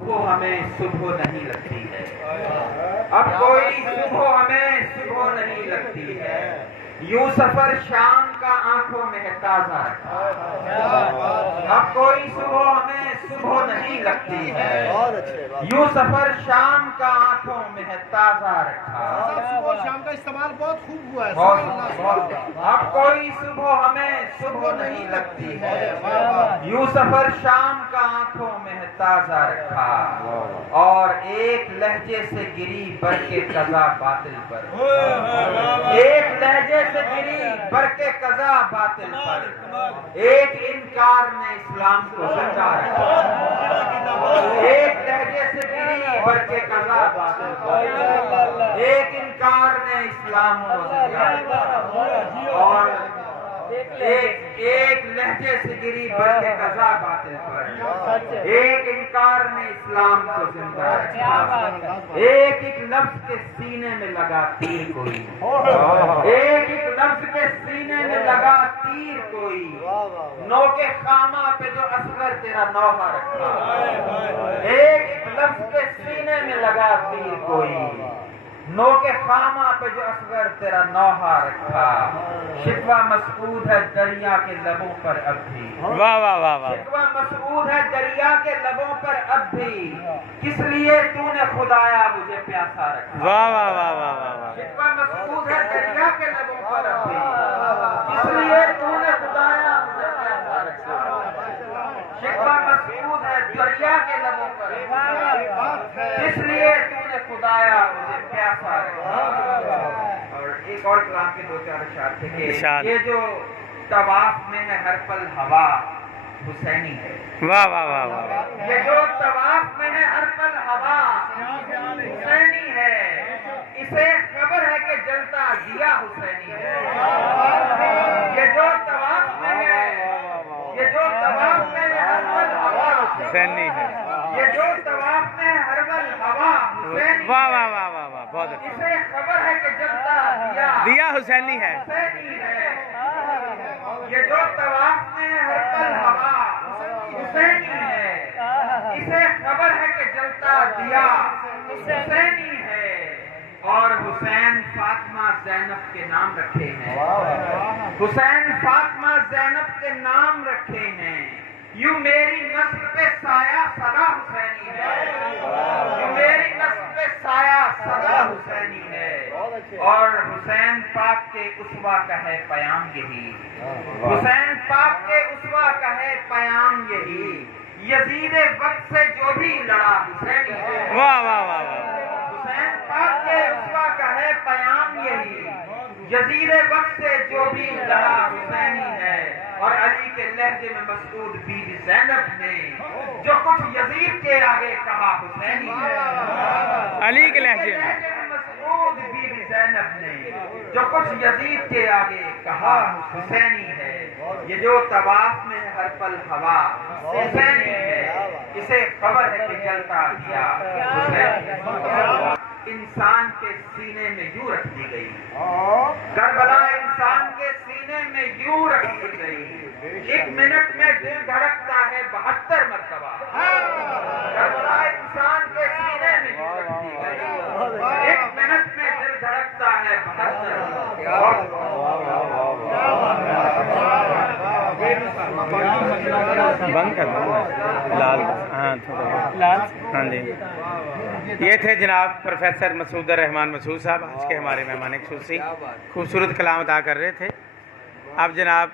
वो हमें सुबह नहीं लगती है, अब कोई सुबह हमें सुबह नहीं लगती है, यूं सफर शाम का आंखों में है ताजा रखा। अब कोई सुबह हमें सुबह नहीं लगती है, यूं सफर शाम का आंखों में है ताजा रखा। सुबह शाम का इस्तेमाल बहुत खूब हुआ है। बहुत। अब कोई सुबह हमें सुबह नहीं लगती है, यूं सफर शाम का आंखों में है ताजा रखा। और एक लहजे से गिरी बरके कज़ा बातिल पर, एक लहजे से गिरी बरके कज़ा बातिल पर, एक इनकार ने इस्लाम को जिंदा रखा। एक लहजे से गिरी बरके कज़ा बातिल पर, एक इनकार ने इस्लाम को जिंदा रखा। और एक लहजे से गिरी बरके कज़ा बातिल पर, एक इनकार ने इस्लाम को जिंदा रखा। एक एक लफ्ज के सीने में लगा तीर कोई, एक एक लफ्ज के सीने में लगा तीर कोई, नौ के खामा पे जो असगर तेरा नौहा रखा। एक एक लफ्ज के सीने में लगा तीर कोई, नौ के खामा पे जो असगर तेरा नौहा रखा। शिकवा मसऊद है दरिया के लबों पर अब भी, वाह वाह वाह वाह। शिकवा मसऊद है दरिया के लबों पर अब भी, किस लिए तूने खुदाया मुझे प्यासा रखा। वाह वाह वाह वाह वाह वाह। शिकवा मसऊद है दरिया के लबों पर अब भी, किस लिए तूने खुदाया मुझे प्यासा रखा। शिकवा मसऊद है दरिया के लबों पर, किस लिए तूने खुदाया मुझे प्यासा रखा। और एक और कलाम के दो चार अशआर थे कि ये जो तवाफ में है हर पल हवा हुसैनी है। वाह वाह वाह वाह। ये जो तवाफ में है हर पल हवा हुसैनी है, इसे खबर है कि जलता दिया हुसैनी है। ये जो तवाफ में है, ये जो तवाफ में है हर पल हवा हुसैनी है, ये जो तवाफ में है हर पल हवा हुसैनी। वाह वाह वाह वाह वाह, बहुत अच्छा। इसे खबर है कि जलता दिया हुसैनी है, हुसैनी है। ये जो तवाफ में है हर पल हवा हुसैनी है, इसे खबर है कि जलता दिया हुसैनी है। और हुसैन फातिमा ज़ैनब के नाम रखे हैं, हुसैन फातिमा ज़ैनब के नाम रखे हैं। यूं मेरी नस्ल पे साया सदा हुसैनी है, यूं मेरी नस्ल पे साया सदा हुसैनी है। और हुसैन पाक के उसवा का है पयाम यही, हुसैन पाक के उसवा का है पयाम यही, यजीद वक्त से जो भी लड़ा हुसैनी है। वाह वाह वाह वाह। हुसैन पाक के उसवा का है पयाम यही, यजीद वक्त से जो भी लड़ा हुसैनी है। और अली के लहजे में मसऊद बीबी ज़ैनब ने जो कुछ यजीद के आगे कहा हुसैनी है। अली के लहजे में मसऊद बीबी ज़ैनब ने जो कुछ यजीद के आगे कहा हुसैनी है। ये जो तवाफ में है हर पल हवा हुसैनी है, इसे खबर है कि जलता दिया हुसैनी। इंसान के सीने में यूं रख दी गई, करबला इंसान के सीने में यूं रख दी गई, एक मिनट में दिल धड़कता है 72 मरतबा। करबला इंसान के सीने में यूं रख दी गई, एक मिनट में दिल धड़कता है 72। बंद कर दो लाल, हाँ थोड़ा लाल, हाँ जी। ये थे जनाब प्रोफेसर मसूद रहमान मसूद साहब, आज के हमारे मेहमान खुसूसी खूबसूरत कलाम अदा कर रहे थे। अब जनाब